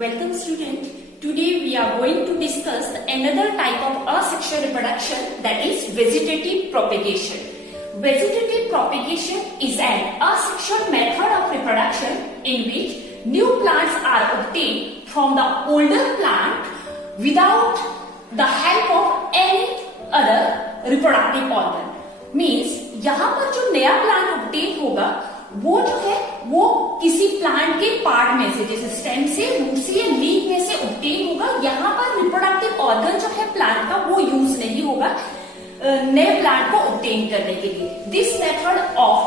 Welcome student. Today we are going to discuss another type of asexual reproduction, that is vegetative propagation. Vegetative propagation is an asexual method of reproduction in which new plants are obtained from the older plant without the help of any other reproductive organ. Means यहाँ पर जो नया plant obtain होगा वो जो है वो किसी प्लांट के पार्ट में से, जैसे स्टेम से, रूट से या लीफ में से ऑब्टेन होगा. यहाँ पर रिप्रोडक्टिव ऑर्गन जो है प्लांट का वो यूज नहीं होगा नए प्लांट को ऑब्टेन करने के लिए. This method of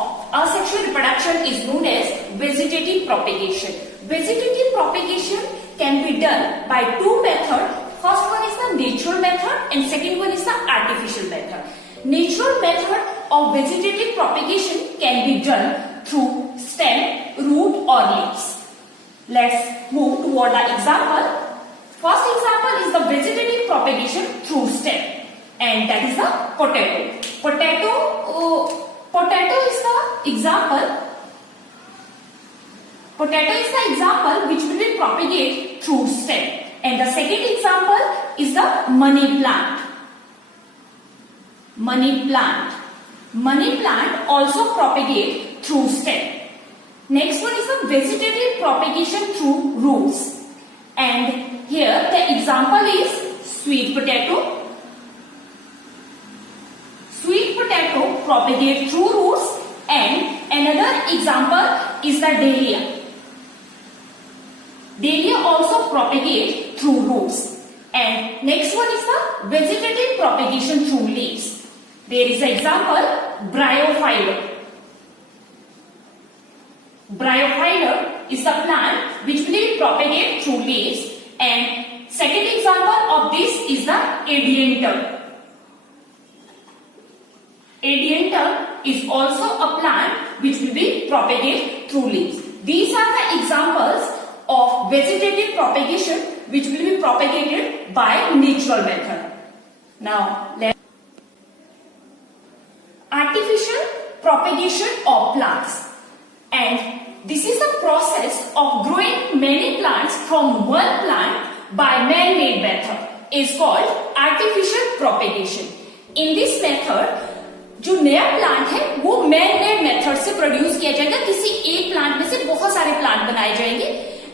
asexual reproduction is known as vegetative propagation. Vegetative propagation can be done by two methods. First one is the natural method and second one is the artificial method. Natural method of vegetative propagation can be done through stem, root or leaves. Let's move toward the example. First example is the vegetative propagation through stem, and that is the potato. Potato is the example. Potato is the example which will be propagated through stem, and the second example is the money plant. Money plant also propagate through stem. Next one is the vegetative propagation through roots, and here the example is sweet potato. Sweet potato propagate through roots, and another example is the dahlia. Dahlia also propagate through roots, and next one is the vegetative propagation through leaves. There is an example, bryophylla. Bryophylla is the plant which will propagate through leaves, and second example of this is the adiantum. Adiantum is also a plant which will be propagate through leaves. These are the examples of vegetative propagation which will be propagated by natural method. Now let's artificial propagation of plants, and this is the process of growing many plants from one plant by man-made method is called artificial propagation. In this method जो नया plant है वो man-made method से produce किया जाएगा. किसी एक plant में से बहुत सारे प्लांट बनाए जाएंगे,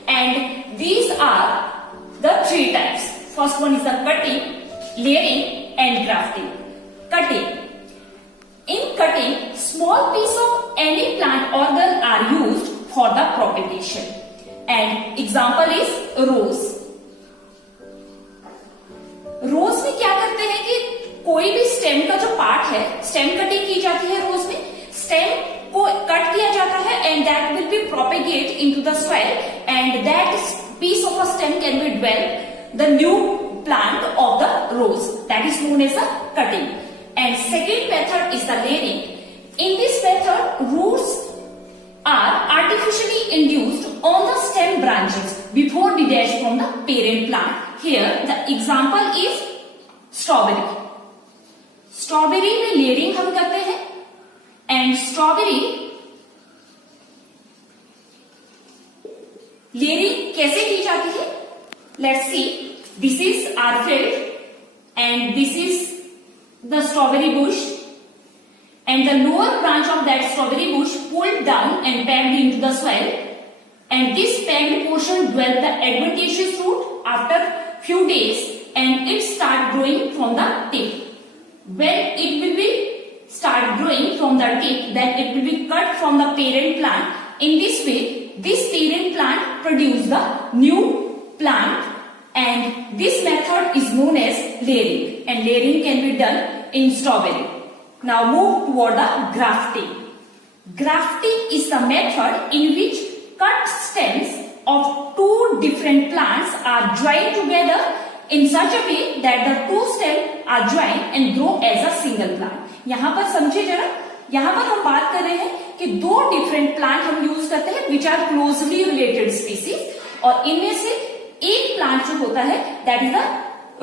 and these are the three types. First one is the cutting, layering and grafting. Cutting. In cutting, small piece of any plant organ are used for the propagation. And example is rose. रोज में क्या करते हैं कि कोई भी stem का जो part है, स्टेम कटिंग की जाती है रोज में. स्टेम को कट किया जाता है and that will be propagate into the soil, and that piece of a stem can be develop the new plant of the rose. That is known as the cutting. And second method is the layering. In this method, roots are artificially induced on the stem branches before detached from the parent plant. Here, the example is strawberry. Strawberry में layering हम करते हैं, and strawberry layering कैसे की जाती है? Let's see. This is our field, and this is the strawberry bush, and the lower branch of that strawberry bush pulled down and packed into the soil, and this packed portion developed the adventitious root after few days, and it start growing from the tip. When it will be start growing from the tip, then it will be cut from the parent plant. In this way, this parent plant produce the new plant, and this method is known as layering, and layering can be done in strawberry. Now move toward the grafting. Grafting is the method in which cut stems of two different plants are joined together in such a way that the two stems are joined and grow as a single plant. यहाँ पर समझिए जरा, यहाँ पर हम बात कर रहे हैं कि दो डिफरेंट प्लांट हम यूज करते हैं which are closely related species, और इनमें से एक प्लांट जो होता है that is the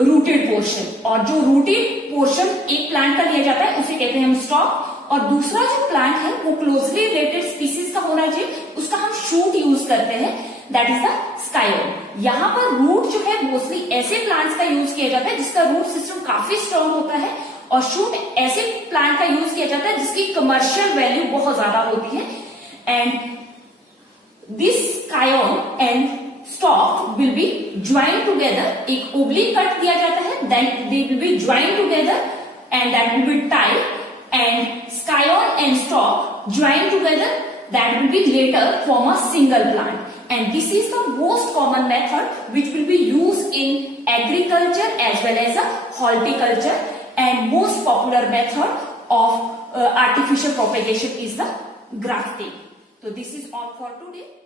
rooted portion, और जो रूटेड पोर्शन एक प्लांट का लिया जाता है उसे कहते हैं हम स्टॉक, और दूसरा जो प्लांट है वो क्लोजली रिलेटेड स्पीसीज का होना चाहिए, उसका हम शूट यूज करते हैं. That is the scion. यहाँ पर रूट जो है मोस्टली ऐसे प्लांट्स का यूज किया जाता है जिसका रूट सिस्टम काफी स्ट्रांग होता है, और शूट ऐसे प्लांट का यूज किया जाता है जिसकी कमर्शियल वैल्यू बहुत ज्यादा होती है। And this scion and stock will be join together, एक ओब्लिक कट दिया जाता है, then they will be join together and that will be tied, and scion and stalk join together, that will be later form a single plant. And this is the most common method which will be used in agriculture as well as horticulture, and most popular method of artificial propagation is the grafting. So this is all for today.